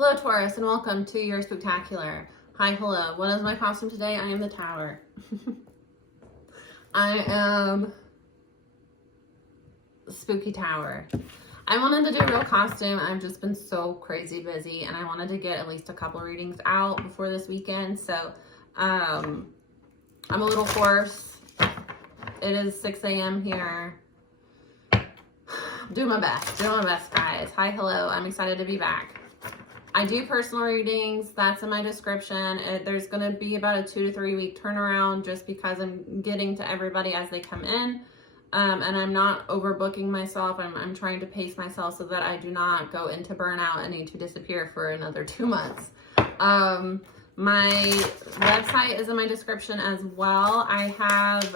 Hello Taurus, and welcome to your Spooktacular. Hi, hello. What is my costume today? I am the Tower. I am Spooky Tower. I wanted to do a real costume. I've just been so crazy busy, and I wanted to get at least a couple readings out before this weekend. So I'm a little hoarse. It is 6 a.m. here. Doing my best, guys. Hi, hello. I'm excited to be back. I do personal readings. That's in my description. There's going to be about a 2 to 3 week turnaround just because I'm getting to everybody as they come in. And I'm not overbooking myself. I'm trying to pace myself so that I do not go into burnout and need to disappear for another 2 months. My website is in my description as well. I have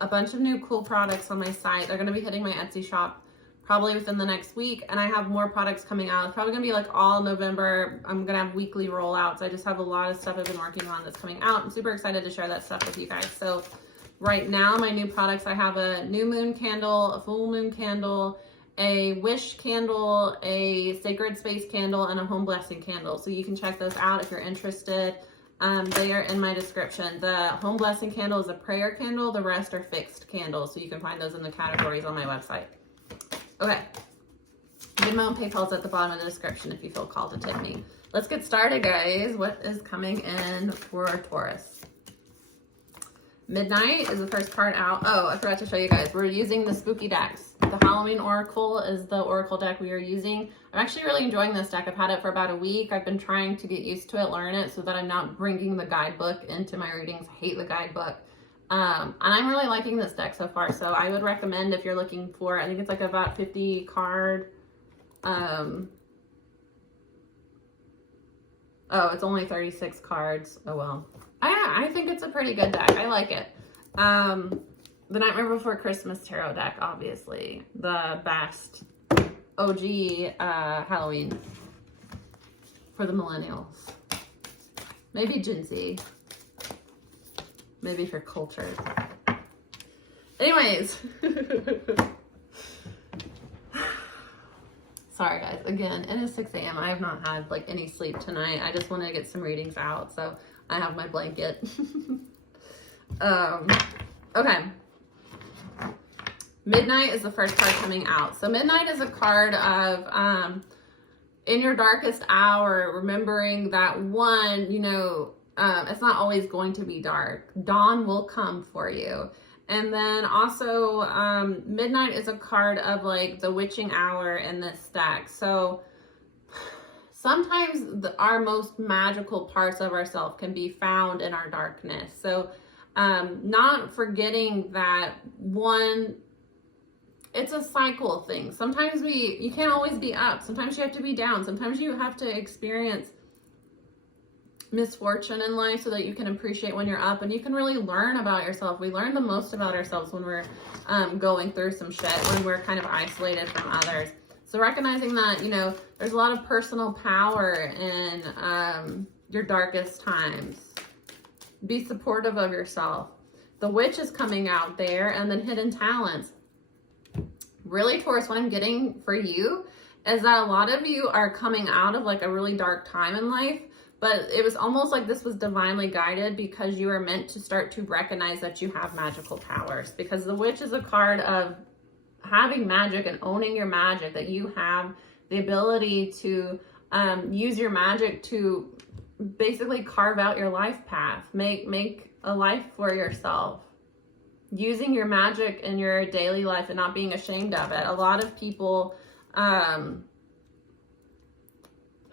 a bunch of new cool products on my site. They're going to be hitting my Etsy shop probably within the next week, and I have more products coming out. It's probably gonna be like all November. I'm gonna have weekly rollouts. I just have a lot of stuff I've been working on that's coming out. I'm super excited to share that stuff with you guys. So right now, my new products, I have a new moon candle, a full moon candle, a wish candle, a sacred space candle, and a home blessing candle. So you can check those out if you're interested. They are in my description. The home blessing candle is a prayer candle. The rest are fixed candles. So you can find those in the categories on my website. Okay, Venmo and PayPal is at the bottom of the description if you feel called to tip me. Let's get started, guys. What is coming in for Taurus? Midnight is the first card out. Oh, I forgot to show you guys. We're using the spooky decks. The Halloween Oracle is the Oracle deck we are using. I'm actually really enjoying this deck. I've had it for about a week. I've been trying to get used to it, learn it, so that I'm not bringing the guidebook into my readings. I hate the guidebook. And I'm really liking this deck so far, so I would recommend if you're looking for, I think it's like about 50 card, oh, it's only 36 cards, oh well. I think it's a pretty good deck, I like it. The Nightmare Before Christmas tarot deck, obviously, the best OG Halloween for the millennials. Maybe Gen Z. Maybe if you're cultured. Anyways. Sorry guys, again, it is 6 a.m. I have not had like any sleep tonight. I just wanted to get some readings out, so I have my blanket. Okay. Midnight is the first card coming out. So Midnight is a card of in your darkest hour, remembering that one, you know, it's not always going to be dark. Dawn will come for you. And then also, Midnight is a card of like the witching hour in this deck. So sometimes our most magical parts of ourselves can be found in our darkness. So not forgetting that one, it's a cycle thing. Sometimes you can't always be up. Sometimes you have to be down. Sometimes you have to experience misfortune in life so that you can appreciate when you're up, and you can really learn about yourself. We learn the most about ourselves when we're going through some shit, when we're kind of isolated from others. So recognizing that, you know, there's a lot of personal power in your darkest times. Be supportive of yourself. The Witch is coming out there, and then Hidden Talents. Really, Taurus, what I'm getting for you is that a lot of you are coming out of like a really dark time in life. But it was almost like this was divinely guided because you are meant to start to recognize that you have magical powers. Because the Witch is a card of having magic and owning your magic, that you have the ability to use your magic to basically carve out your life path, make a life for yourself. Using your magic in your daily life and not being ashamed of it. A lot of people,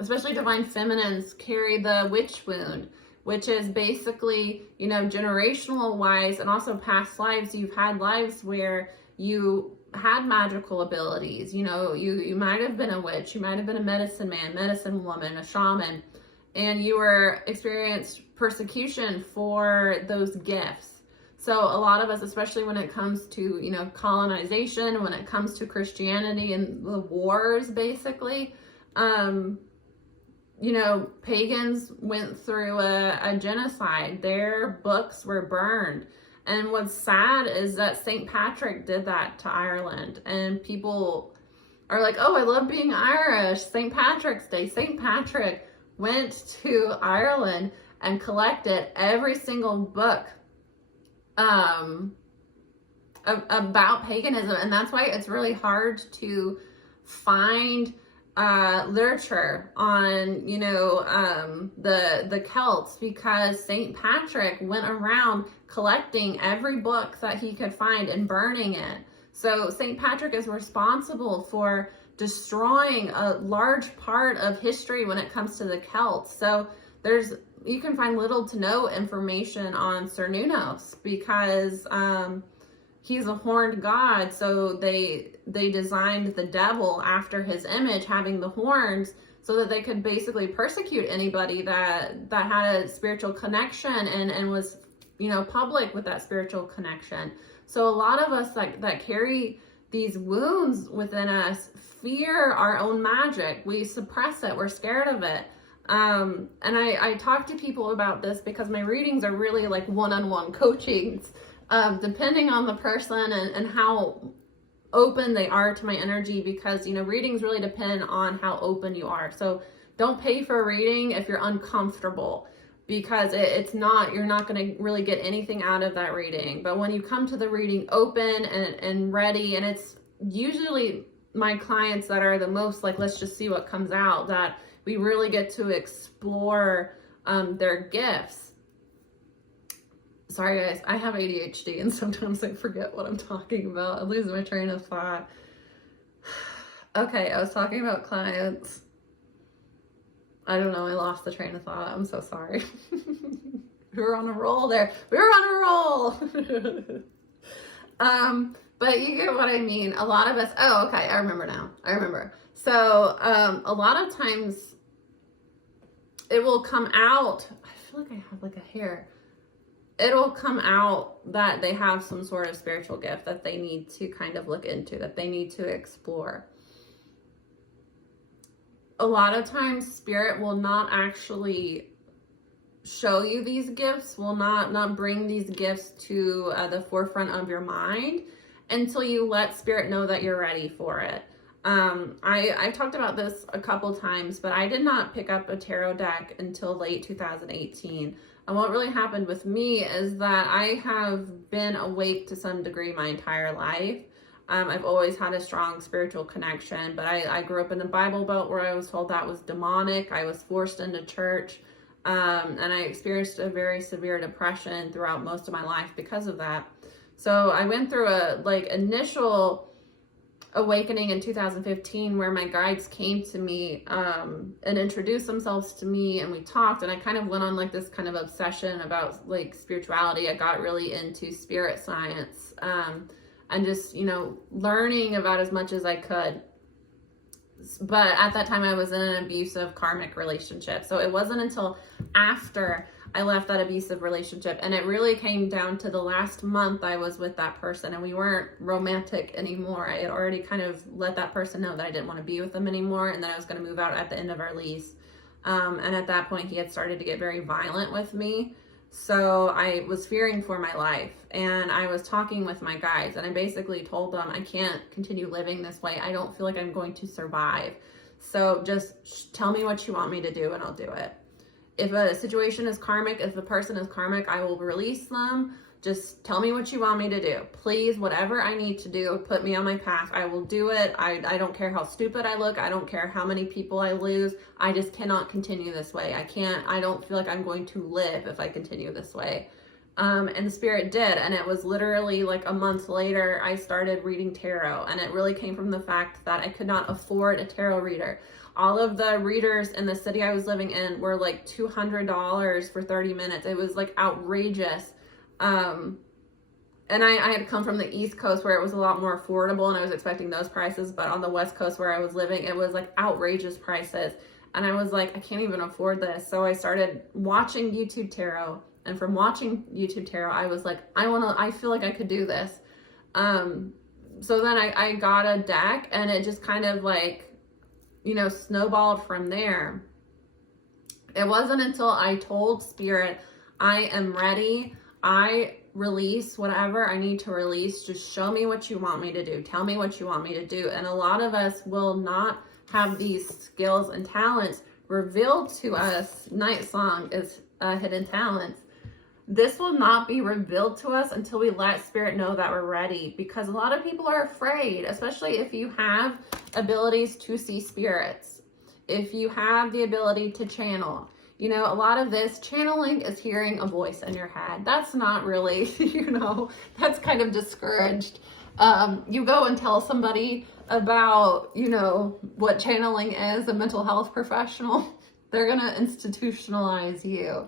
especially divine feminines, carry the witch wound, which is basically, you know, generational wise and also past lives. You've had lives where you had magical abilities. You know, you might have been a witch, you might have been a medicine man, medicine woman, a shaman, and you were experienced persecution for those gifts. So a lot of us, especially when it comes to, you know, colonization, when it comes to Christianity and the wars, basically, you know, pagans went through a genocide. Their books were burned. And what's sad is that St. Patrick did that to Ireland, and people are like, oh, I love being Irish. St. Patrick's Day. St. Patrick went to Ireland and collected every single book about paganism. And that's why it's really hard to find literature on, the Celts, because St. Patrick went around collecting every book that he could find and burning it. So St. Patrick is responsible for destroying a large part of history when it comes to the Celts. So you can find little to no information on Cernunnos, because he's a horned god. So they designed the devil after his image, having the horns, so that they could basically persecute anybody that had a spiritual connection and was, public with that spiritual connection. So a lot of us that carry these wounds within us fear our own magic. We suppress it. We're scared of it. And I talk to people about this because my readings are really like one-on-one coachings, depending on the person and how open they are to my energy, because, readings really depend on how open you are. So don't pay for a reading if you're uncomfortable, because you're not going to really get anything out of that reading. But when you come to the reading open and ready, and it's usually my clients that are the most like, let's just see what comes out, that we really get to explore their gifts. Sorry guys, I have ADHD and sometimes I forget what I'm talking about. I lose my train of thought. Okay, I was talking about clients. I don't know, I lost the train of thought. I'm so sorry. We were on a roll there. We were on a roll. But you get what I mean. A lot of us, oh, okay, I remember now. I remember. So a lot of times it will come out, I feel like I have like a hair. It'll come out that they have some sort of spiritual gift that they need to kind of look into, that they need to explore. A lot of times spirit will not actually show you these gifts, will not bring these gifts to the forefront of your mind until you let spirit know that you're ready for it. I've talked about this a couple times, but I did not pick up a tarot deck until late 2018. And what really happened with me is that I have been awake to some degree my entire life. I've always had a strong spiritual connection, but I grew up in the Bible Belt where I was told that was demonic. I was forced into church, and I experienced a very severe depression throughout most of my life because of that. So I went through a initial awakening in 2015 where my guides came to me and introduced themselves to me, and we talked, and I kind of went on like this kind of obsession about like spirituality. I got really into spirit science, and just, learning about as much as I could. But at that time I was in an abusive karmic relationship. So it wasn't until after I left that abusive relationship, and it really came down to the last month I was with that person, and we weren't romantic anymore. I had already kind of let that person know that I didn't want to be with them anymore, and that I was going to move out at the end of our lease. And at that point he had started to get very violent with me. So I was fearing for my life, and I was talking with my guides, and I basically told them, I can't continue living this way. I don't feel like I'm going to survive. So just tell me what you want me to do and I'll do it. If a situation is karmic, if the person is karmic, I will release them. Just tell me what you want me to do. Please, whatever I need to do, put me on my path. I will do it. I don't care how stupid I look. I don't care how many people I lose. I just cannot continue this way. I don't feel like I'm going to live if I continue this way. And the spirit did. And it was literally like a month later, I started reading tarot. And it really came from the fact that I could not afford a tarot reader. All of the readers in the city I was living in were like $200 for 30 minutes. It was like outrageous. And I had come from the East Coast where it was a lot more affordable, and I was expecting those prices, but on the West Coast where I was living, it was like outrageous prices. And I was like, I can't even afford this. So I started watching YouTube tarot, and from watching YouTube tarot, I was like, I feel like I could do this. So then I got a deck, and it just kind of like, snowballed from there. It wasn't until I told spirit, I am ready. I release whatever I need to release. Just show me what you want me to do. Tell me what you want me to do. And a lot of us will not have these skills and talents revealed to us. Night song is hidden talents. This will not be revealed to us until we let spirit know that we're ready, because a lot of people are afraid, especially if you have abilities to see spirits, if you have the ability to channel. You know, a lot of this channeling is hearing a voice in your head. That's not really, you know, that's kind of discouraged. You go and tell somebody about, you know, what channeling is, a mental health professional, they're going to institutionalize you.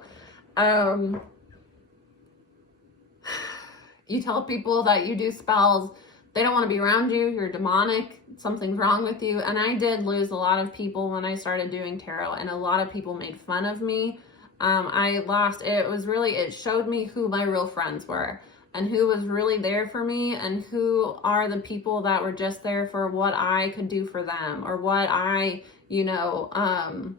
You tell people that you do spells, they don't want to be around you, you're demonic, something's wrong with you. And I did lose a lot of people when I started doing tarot, and a lot of people made fun of me. It showed me who my real friends were and who was really there for me, and who are the people that were just there for what I could do for them, or what I, you know, I'm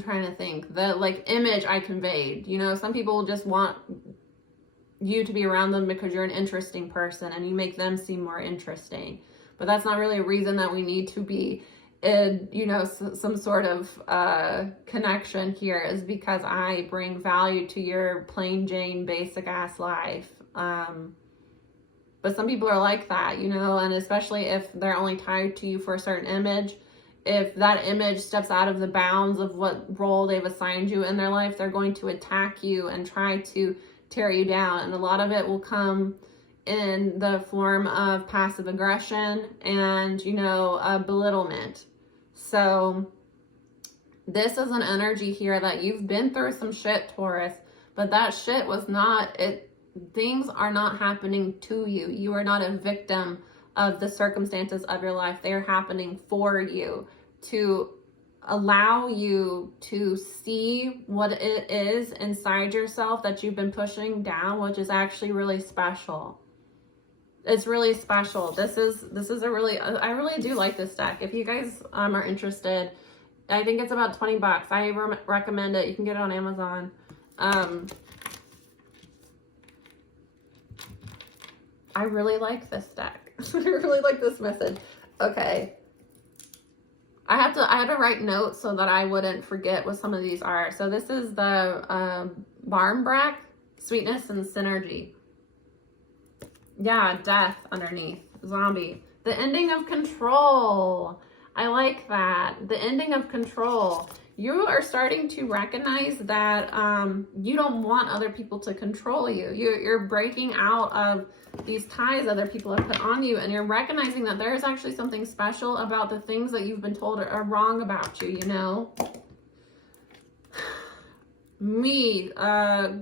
trying to think, the like image I conveyed. You know, some people just want you to be around them because you're an interesting person and you make them seem more interesting. But that's not really a reason that we need to be in, you know, some sort of connection here, is because I bring value to your plain Jane basic ass life. But some people are like that, you know, and especially if they're only tied to you for a certain image. If that image steps out of the bounds of what role they've assigned you in their life, they're going to attack you and try to tear you down. And a lot of it will come in the form of passive aggression and, you know, belittlement. So this is an energy here that you've been through some shit, Taurus, but that shit was not it. Things are not happening to you. You are not a victim of the circumstances of your life. They are happening for you, to allow you to see what it is inside yourself that you've been pushing down, which is actually really special. It's really special. This is I really do like this deck. If you guys are interested, I think it's about $20. I recommend it. You can get it on Amazon. I really like this deck. I really like this message. Okay. I had to write notes so that I wouldn't forget what some of these are. So this is the Barmbrack, Sweetness and Synergy. Yeah, death underneath. Zombie. The ending of control. I like that. The ending of control. You are starting to recognize that you don't want other people to control you. You're breaking out of these ties other people have put on you, and you're recognizing that there is actually something special about the things that you've been told are wrong about you, you know? Me, I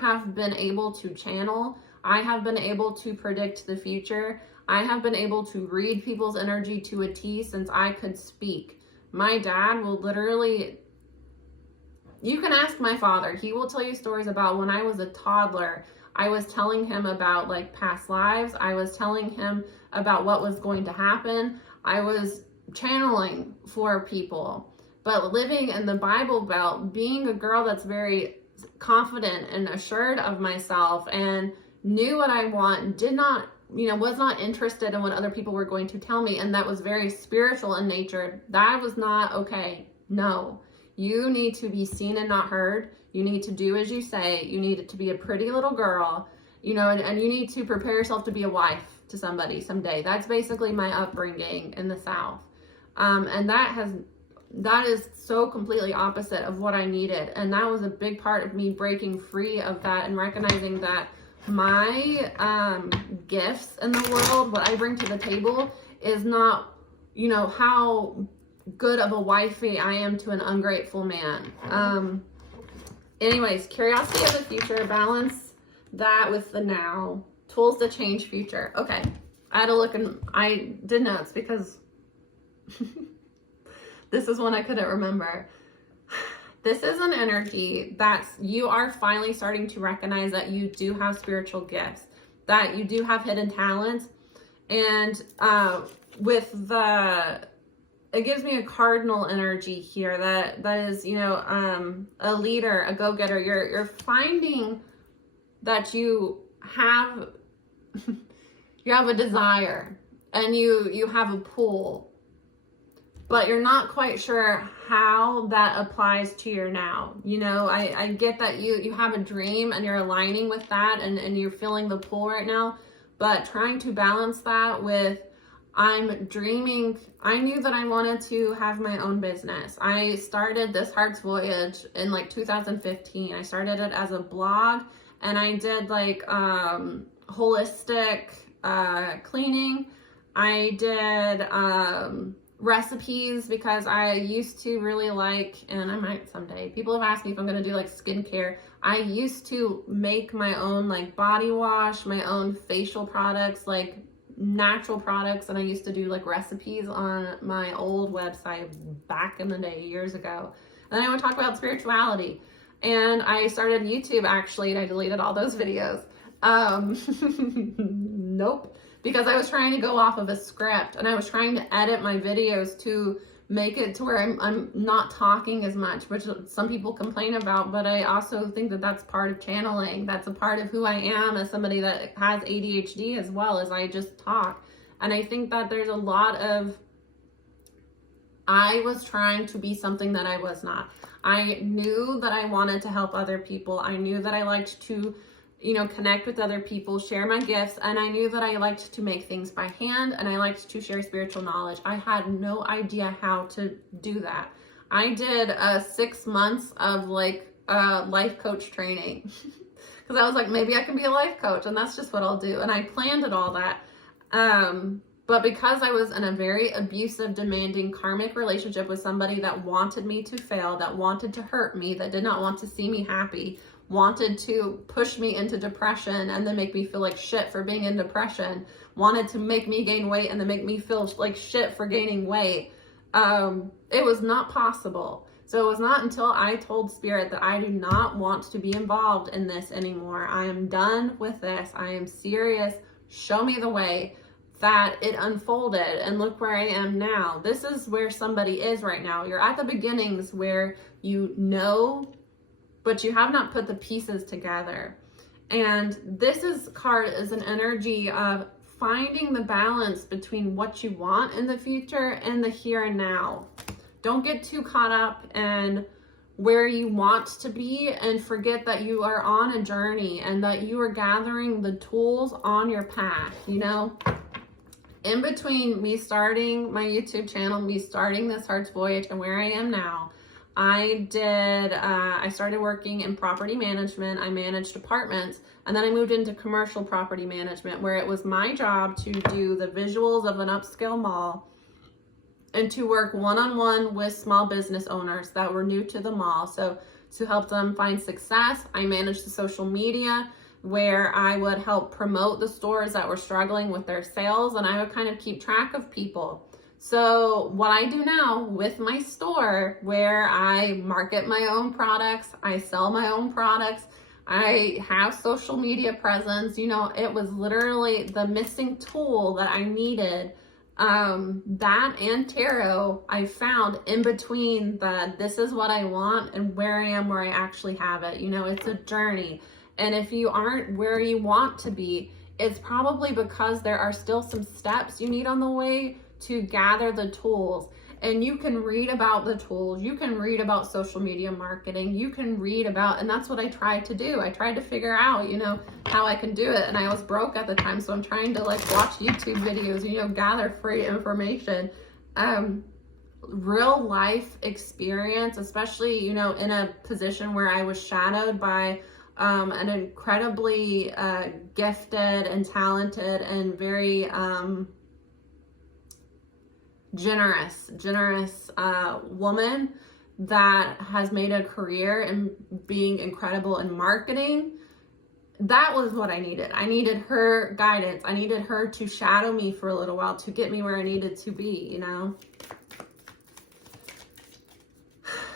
have been able to channel. I have been able to predict the future. I have been able to read people's energy to a T since I could speak. My dad will literally, you can ask my father, he will tell you stories about when I was a toddler. I was telling him about like past lives. I was telling him about what was going to happen. I was channeling for people. But living in the Bible Belt, being a girl that's very confident and assured of myself and knew what I want, did not, you know, was not interested in what other people were going to tell me, and that was very spiritual in nature, that was not okay. No, you need to be seen and not heard. You need to do as you say. You need to be a pretty little girl, you know, and you need to prepare yourself to be a wife to somebody someday. That's basically my upbringing in the South. And that is so completely opposite of what I needed. And that was a big part of me breaking free of that and recognizing that my gifts in the world, what I bring to the table, is not, you know, how good of a wifey I am to an ungrateful man. Anyways, curiosity of the future, balance that with the now, tools to change future. Okay, I had to look, and I did notes because this is one I couldn't remember. This is an energy that you are finally starting to recognize that you do have spiritual gifts, that you do have hidden talents. And with the it gives me a cardinal energy here that is, you know, a leader, a go-getter. You're finding that you have you have a desire and you have a pull, but you're not quite sure how that applies to your now. You know, I get that you have a dream and you're aligning with that and you're feeling the pull right now, but trying to balance that with, I'm dreaming. I knew that I wanted to have my own business. I started This Heart's Voyage in like 2015. I started it as a blog, and I did like holistic cleaning. I did recipes because I used to really like, and I might someday, people have asked me if I'm going to do like skincare. I used to make my own like body wash, my own facial products, like natural products, and I used to do like recipes on my old website back in the day, years ago. And then I would talk about spirituality, and I started YouTube actually, and I deleted all those videos. Nope, because I was trying to go off of a script, and I was trying to edit my videos to make it to where I'm not talking as much, which some people complain about, but I also think that that's part of channeling. That's a part of who I am as somebody that has ADHD as well, as I just talk. And I think that there's a lot of, I was trying to be something that I was not. I knew that I wanted to help other people. I knew that I liked to, you know, connect with other people, share my gifts, and I knew that I liked to make things by hand, and I liked to share spiritual knowledge. I had no idea how to do that. I did 6 months of like life coach training because I was like, maybe I can be a life coach, and that's just what I'll do. And I planned it all that. But because I was in a very abusive, demanding, karmic relationship with somebody that wanted me to fail, that wanted to hurt me, that did not want to see me happy, wanted to push me into depression and then make me feel like shit for being in depression, wanted to make me gain weight and then make me feel like shit for gaining weight, it was not possible. So it was not until I told Spirit that I do not want to be involved in this anymore. I am done with this. I am serious. Show me the way, that it unfolded, and look where I am now. This is where somebody is right now. You're at the beginnings where you know, but you have not put the pieces together. And this card is an energy of finding the balance between what you want in the future and the here and now. Don't get too caught up in where you want to be and forget that you are on a journey and that you are gathering the tools on your path, you know? In between me starting my YouTube channel, me starting This Heart's Voyage, and where I am now, I started working in property management. I managed apartments, and then I moved into commercial property management, where it was my job to do the visuals of an upscale mall and to work one-on-one with small business owners that were new to the mall. So to help them find success, I managed the social media, where I would help promote the stores that were struggling with their sales, and I would kind of keep track of people. So what I do now with my store, where I market my own products, I sell my own products, I have social media presence, you know, it was literally the missing tool that I needed. That and tarot I found in between this is what I want and where I am, where I actually have it. You know, it's a journey. And if you aren't where you want to be, it's probably because there are still some steps you need on the way to gather the tools. And you can read about the tools, you can read about social media marketing, you can read about, and that's what I tried to do. I tried to figure out, you know, how I can do it. And I was broke at the time, so I'm trying to like watch YouTube videos, you know, gather free information. Real life experience, especially, you know, in a position where I was shadowed by an incredibly gifted and talented and very generous woman that has made a career in being incredible in marketing. That was what I needed. I needed her guidance. I needed her to shadow me for a little while to get me where I needed to be, you know?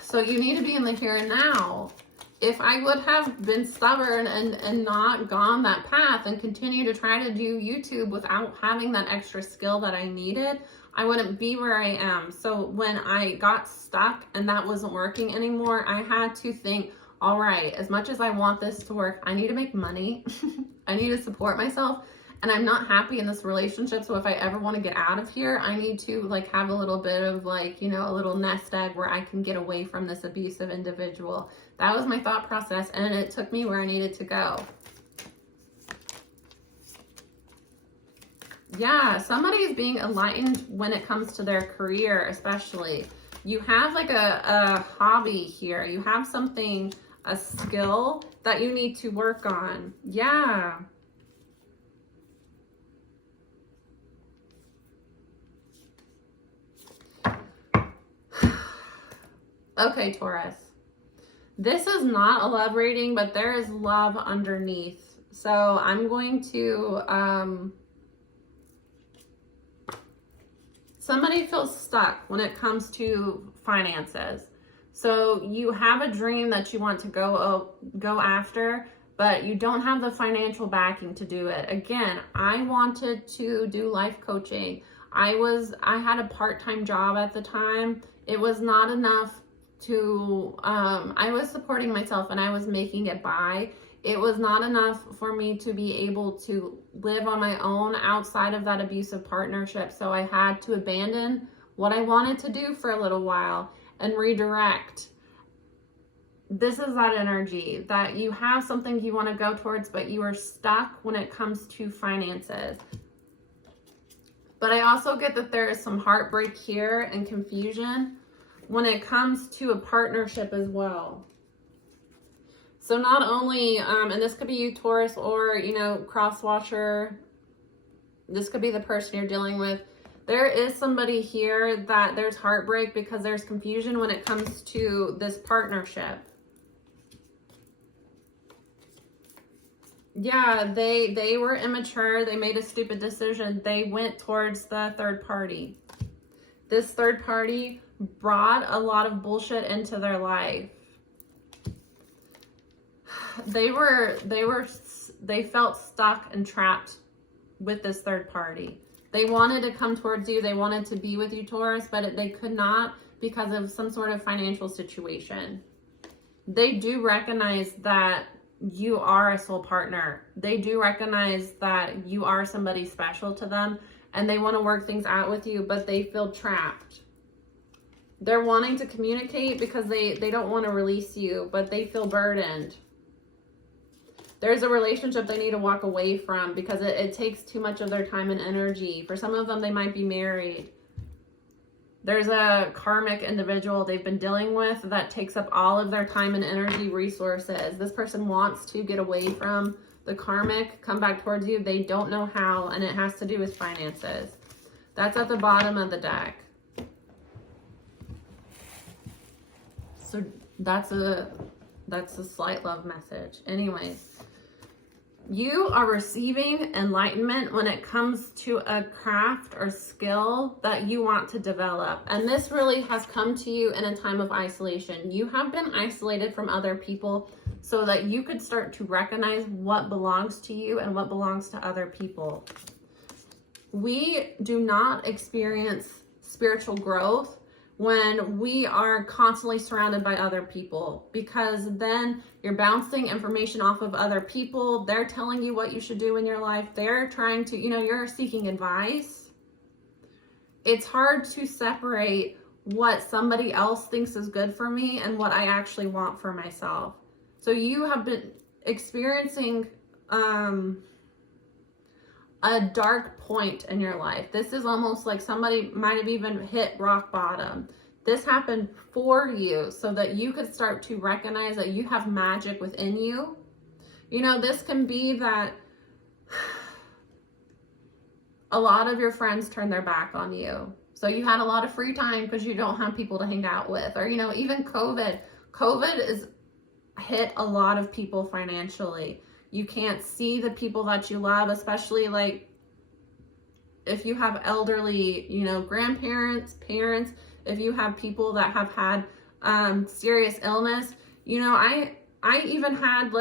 So you need to be in the here and now. If I would have been stubborn and not gone that path and continue to try to do YouTube without having that extra skill that I needed, I wouldn't be where I am. So when I got stuck and that wasn't working anymore, I had to think, all right, as much as I want this to work, I need to make money. I need to support myself. And I'm not happy in this relationship. So if I ever want to get out of here, I need to like have a little bit of like, you know, a little nest egg where I can get away from this abusive individual. That was my thought process. And it took me where I needed to go. Yeah, somebody is being enlightened when it comes to their career, especially. You have like a hobby here. You have something, a skill that you need to work on. Yeah. Okay, Taurus. This is not a love reading, but there is love underneath. So I'm going to, somebody feels stuck when it comes to finances. So you have a dream that you want to go after, but you don't have the financial backing to do it. Again, I wanted to do life coaching. I had a part-time job at the time. It was not enough to, I was supporting myself and I was making it by. It was not enough for me to be able to live on my own outside of that abusive partnership. So I had to abandon what I wanted to do for a little while and redirect. This is that energy that you have something you want to go towards, but you are stuck when it comes to finances. But I also get that there is some heartbreak here and confusion when it comes to a partnership as well. So not only, and this could be you, Taurus, or, you know, cross-watcher. This could be the person you're dealing with. There is somebody here that there's heartbreak because there's confusion when it comes to this partnership. Yeah, they were immature. They made a stupid decision. They went towards the third party. This third party brought a lot of bullshit into their life. They felt stuck and trapped with this third party. They wanted to come towards you. They wanted to be with you, Taurus, but they could not because of some sort of financial situation. They do recognize that you are a soul partner. They do recognize that you are somebody special to them, and they want to work things out with you, but they feel trapped. They're wanting to communicate because they don't want to release you, but they feel burdened. There's a relationship they need to walk away from because it takes too much of their time and energy. For some of them, they might be married. There's a karmic individual they've been dealing with that takes up all of their time and energy resources. This person wants to get away from the karmic, come back towards you. They don't know how, and it has to do with finances. That's at the bottom of the deck. So that's a slight love message. Anyways. You are receiving enlightenment when it comes to a craft or skill that you want to develop. And this really has come to you in a time of isolation. You have been isolated from other people so that you could start to recognize what belongs to you and what belongs to other people. We do not experience spiritual growth when we are constantly surrounded by other people, because then you're bouncing information off of other people. They're telling you what you should do in your life. They're trying to, you're seeking advice. It's hard to separate what somebody else thinks is good for me and what I actually want for myself. So you have been experiencing a dark point in your life. This is almost like somebody might have even hit rock bottom. This happened for you so that you could start to recognize that you have magic within you. This can be that a lot of your friends turn their back on you. So you had a lot of free time because you don't have people to hang out with. Or, even COVID. COVID has hit a lot of people financially. You can't see the people that you love, especially like if you have elderly, grandparents, parents, if you have people that have had serious illness. I even had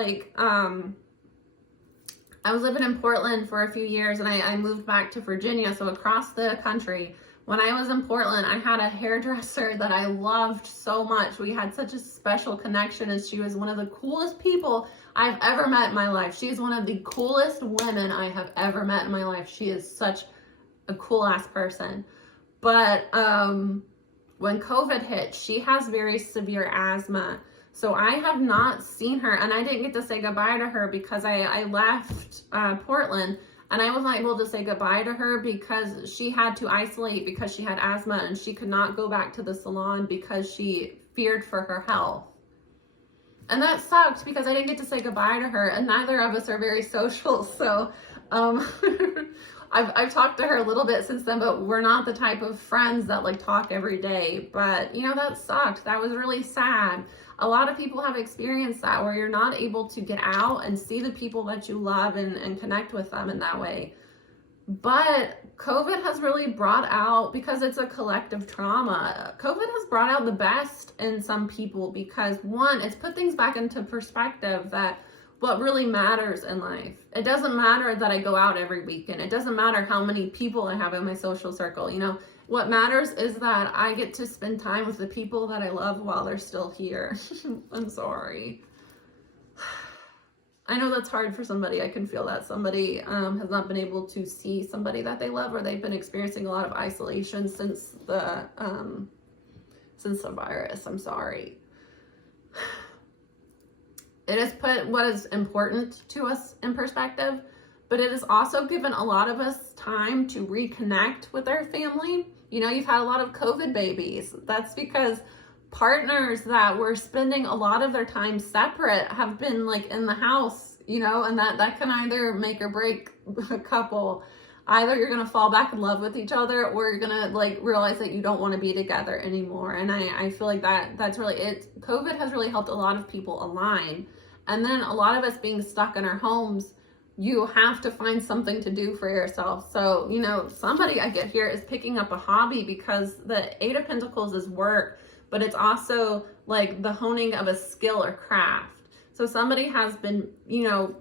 I was living in Portland for a few years and I moved back to Virginia, so across the country. When I was in Portland, I had a hairdresser that I loved so much. We had such a special connection, and she was one of the coolest people I've ever met in my life. She is one of the coolest women I have ever met in my life. She is such a cool ass person. But when COVID hit, she has very severe asthma. So I have not seen her, and I didn't get to say goodbye to her because I left Portland, and I was not able to say goodbye to her because she had to isolate because she had asthma, and she could not go back to the salon because she feared for her health. And that sucked because I didn't get to say goodbye to her, and neither of us are very social. So I've talked to her a little bit since then, but we're not the type of friends that like talk every day. But you know, that sucked. That was really sad. A lot of people have experienced that where you're not able to get out and see the people that you love and connect with them in that way. But COVID has really brought out, because it's a collective trauma, COVID has brought out the best in some people because, one, it's put things back into perspective that what really matters in life. It doesn't matter that I go out every weekend. It doesn't matter how many people I have in my social circle. You know, what matters is that I get to spend time with the people that I love while they're still here. I'm sorry. I know that's hard for somebody. I can feel that somebody has not been able to see somebody that they love, or they've been experiencing a lot of isolation since the virus. I'm sorry. It has put what is important to us in perspective, but it has also given a lot of us time to reconnect with our family. You know, you've had a lot of COVID babies. That's because partners that were spending a lot of their time separate have been like in the house, you know, and that can either make or break a couple. Either you're going to fall back in love with each other, or you're going to like realize that you don't want to be together anymore. And I feel like that's really it. COVID has really helped a lot of people align. And then a lot of us being stuck in our homes, you have to find something to do for yourself. So, you know, somebody I get here is picking up a hobby, because the Eight of Pentacles is work, but it's also like the honing of a skill or craft. So somebody has been, you know,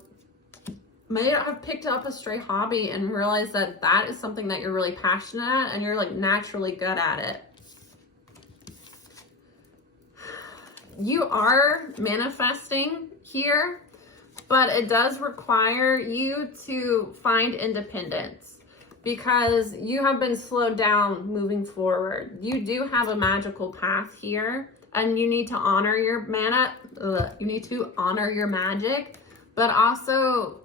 may have picked up a stray hobby and realized that that is something that you're really passionate at and you're like naturally good at it. You are manifesting here, but it does require you to find independence because you have been slowed down moving forward. You do have a magical path here, and you need to honor your you need to honor your magic, but also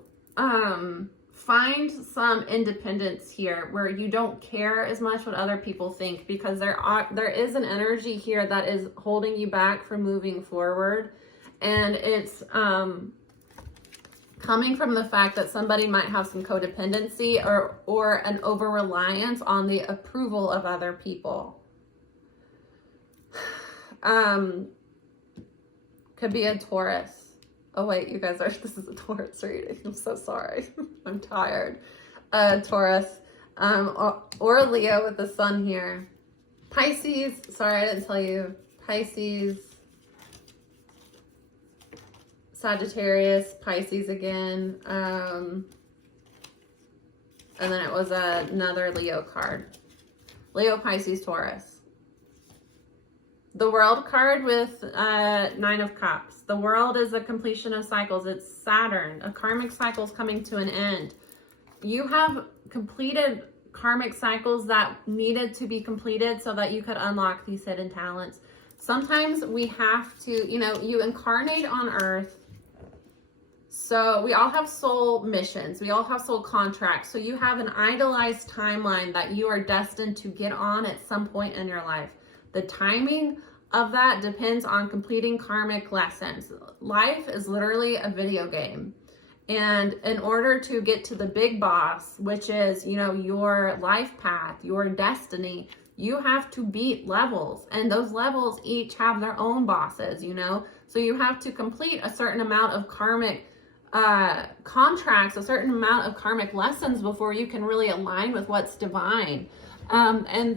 find some independence here where you don't care as much what other people think, because there is an energy here that is holding you back from moving forward, and it's coming from the fact that somebody might have some codependency or an over-reliance on the approval of other people. Could be a Taurus. Oh wait, you guys this is a Taurus reading. I'm so sorry. I'm tired. Taurus, or Leo with the sun here. Pisces, sorry I didn't tell you. Pisces, Sagittarius, Pisces again. And then it was another Leo card. Leo, Pisces, Taurus. The World card with Nine of Cups. The World is a completion of cycles. It's Saturn. A karmic cycle is coming to an end. You have completed karmic cycles that needed to be completed so that you could unlock these hidden talents. Sometimes we have to, you know, you incarnate on Earth. So we all have soul missions. We all have soul contracts. So you have an idealized timeline that you are destined to get on at some point in your life. The timing of that depends on completing karmic lessons. Life is literally a video game. And in order to get to the big boss, which is, you know, your life path, your destiny, you have to beat levels. And those levels each have their own bosses, you know. So you have to complete a certain amount of karmic contracts, a certain amount of karmic lessons before you can really align with what's divine. And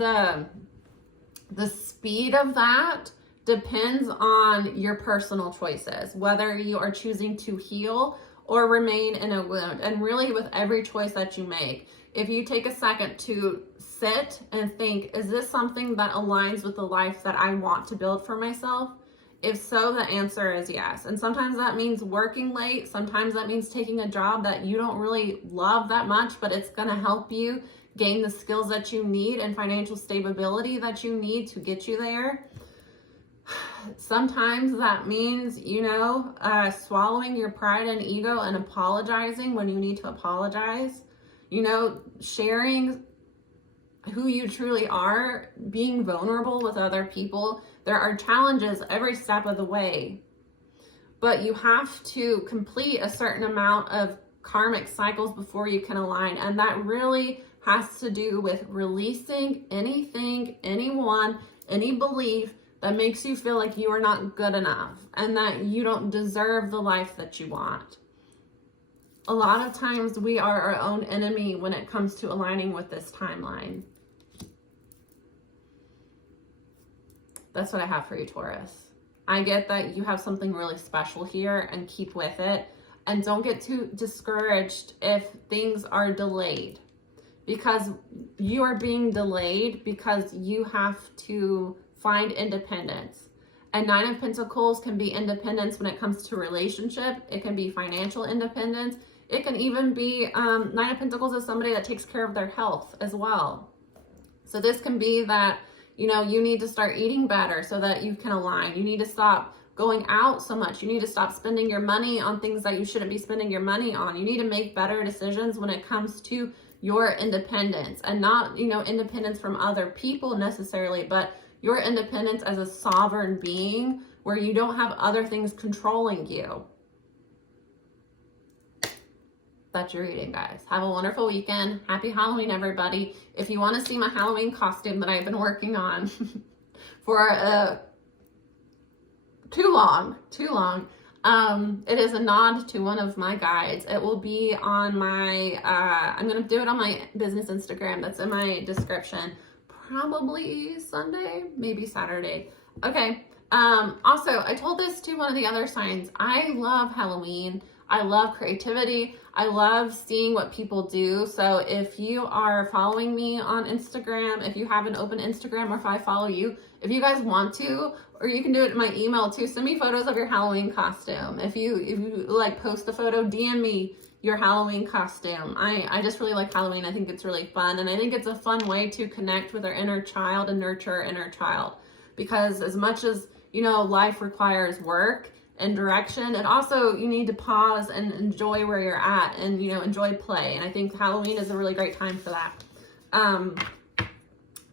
the speed of that depends on your personal choices, whether you are choosing to heal or remain in a wound. And really with every choice that you make, if you take a second to sit and think, is this something that aligns with the life that I want to build for myself? If so, the answer is yes. And sometimes that means working late. Sometimes that means taking a job that you don't really love that much, but it's going to help you gain the skills that you need and financial stability that you need to get you there. Sometimes that means, swallowing your pride and ego and apologizing when you need to apologize. Sharing who you truly are, being vulnerable with other people. There are challenges every step of the way, but you have to complete a certain amount of karmic cycles before you can align. And that really has to do with releasing anything, anyone, any belief that makes you feel like you are not good enough and that you don't deserve the life that you want. A lot of times we are our own enemy when it comes to aligning with this timeline. That's what I have for you, Taurus. I get that you have something really special here, and keep with it. And don't get too discouraged if things are delayed, because you are being delayed because you have to find independence. And Nine of Pentacles can be independence when it comes to relationship. It can be financial independence. It can even be, Nine of Pentacles is somebody that takes care of their health as well. So this can be that, you need to start eating better so that you can align. You need to stop going out so much. You need to stop spending your money on things that you shouldn't be spending your money on. You need to make better decisions when it comes to your independence, and not, independence from other people necessarily, but your independence as a sovereign being where you don't have other things controlling you. That's your reading, guys. Have a wonderful weekend. Happy Halloween, everybody. If you want to see my Halloween costume that I've been working on for too long, it is a nod to one of my guides. It will be on my, I'm going to do it on my business Instagram. That's in my description. Probably Sunday, maybe Saturday. Okay. Also, I told this to one of the other signs. I love Halloween. I love creativity. I love seeing what people do. So if you are following me on Instagram, if you have an open Instagram, or if I follow you, if you guys want to, or you can do it in my email too, send me photos of your Halloween costume. If you like post a photo, DM me your Halloween costume. I just really like Halloween. I think it's really fun. And I think it's a fun way to connect with our inner child and nurture our inner child. Because as much as, life requires work and direction, and also you need to pause and enjoy where you're at and, enjoy play. And I think Halloween is a really great time for that.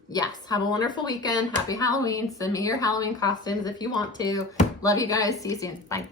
Yes, have a wonderful weekend. Happy Halloween. Send me your Halloween costumes if you want to. Love you guys. See you soon. Bye.